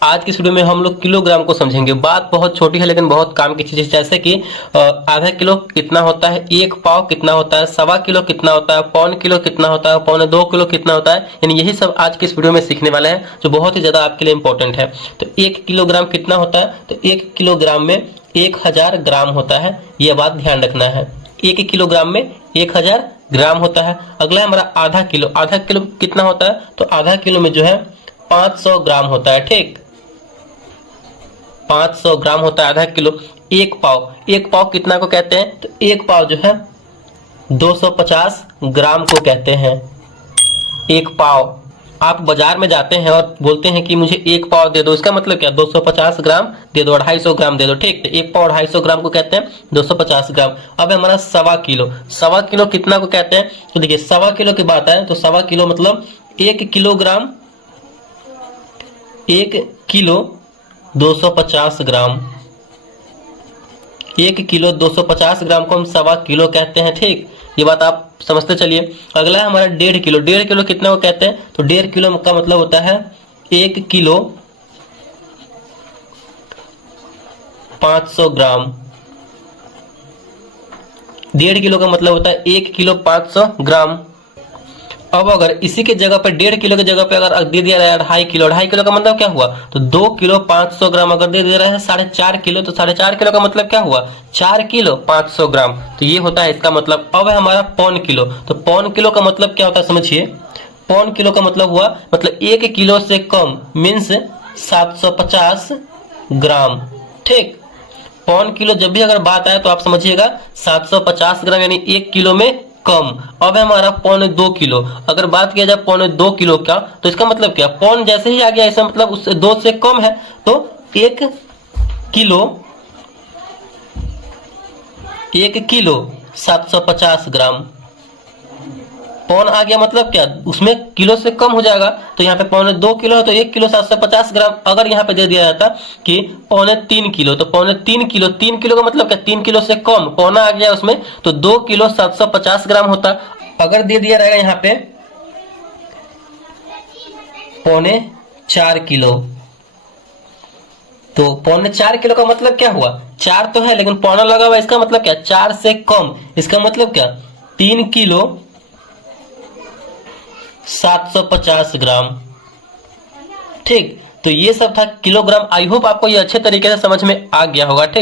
आज की वीडियो में हम लोग किलोग्राम को समझेंगे। बात बहुत छोटी है लेकिन बहुत काम की चीज है। जैसे कि आधा किलो कितना होता है, एक पाव कितना होता है, सवा किलो कितना होता है, पौन किलो कितना होता है, पौने 2 किलो कितना होता है। यानी यही सब आज की इस वीडियो में सीखने वाले हैं जो बहुत ही ज्यादा आपके लिए इंपॉर्टेंट है। तो 1 किलोग्राम कितना होता है, तो 1 किलोग्राम में 1000 ग्राम होता है। यह बात ध्यान रखना है। 1 किलोग्राम में 1000 ग्राम होता है। अगला है हमारा आधा किलो। आधा किलो कितना होता है, तो आधा किलो में जो है 500 ग्राम होता है। ठीक, 500 ग्राम होता है आधा किलो। एक पाव कितना को कहते हैं, तो एक पाव जो है 250 ग्राम को कहते हैं। एक पाव, आप बाजार में जाते हैं और बोलते हैं कि मुझे एक पाव दे दो, इसका मतलब क्या, 250 ग्राम दे दो, 250 ग्राम दे दो। ठीक, तो एक पाव 250 ग्राम को कहते हैं 250 ग्राम। अब हमारा सवा किलो। सवा किलो कितना को कहते हैं, तो देखिए सवा किलो की बात है तो सवा किलो मतलब 1 किलोग्राम, 1 किलो 250 ग्राम। 1 किलो 250 ग्राम को हम सवा किलो कहते हैं। ठीक, ये बात आप समझते चलिए। अगला है हमारा 1.5 किलो। 1.5 किलो कितना को कहते हैं, तो 1.5 किलो का मतलब होता है 1 किलो 500 ग्राम। 1.5 किलो का मतलब होता है 1 किलो 500 ग्राम। अब अगर इसी के जगह पे 1.5 किलो की जगह पे अगर दे दिया रहा है 2.5 किलो, 2.5 किलो का मतलब क्या हुआ, तो 2 किलो 500 ग्राम अगर दे रहा है 4.5 किलो, तो 4.5 किलो का मतलब क्या हुआ, 4 किलो 500 ग्राम। तो ये होता है इसका मतलब। अब है हमारा पौन किलो। तो पौन किलो का मतलब क्या होता है समझिए। पौन किलो का मतलब हुआ, मतलब 1 किलो से कम, मीन्स 750 ग्राम। ठीक, पौन किलो जब भी अगर बात आए तो आप समझिएगा 750 ग्राम, यानी 1 किलो में कम। अब है हमारा 1.25 किलो। अगर बात किया जाए 1.25 किलो का, तो इसका मतलब क्या, पौन जैसे ही आ गया इसका मतलब उससे 2 से कम है, तो 1 किलो 750 ग्राम। पौन आ गया मतलब क्या, उसमें किलो से कम हो जाएगा, तो यहाँ पे 1.25 किलो है तो 1 किलो 750 ग्राम। अगर यहाँ पे दे दिया जाता कि 3.25 किलो, तो 3.25 किलो, 3 किलो का मतलब क्या, 3 किलो से कम, पौना आ गया उसमें, तो 2 किलो 750 ग्राम होता। अगर दे दिया रहेगा यहाँ पे 4.25 किलो, तो 4.25 किलो का मतलब क्या हुआ, 4 तो है लेकिन पौना लगा हुआ, इसका मतलब क्या, 4 से कम, इसका मतलब क्या, 3 किलो 750 ग्राम। ठीक, तो ये सब था किलोग्राम। आई होप आपको ये अच्छे तरीके से समझ में आ गया होगा। ठीक।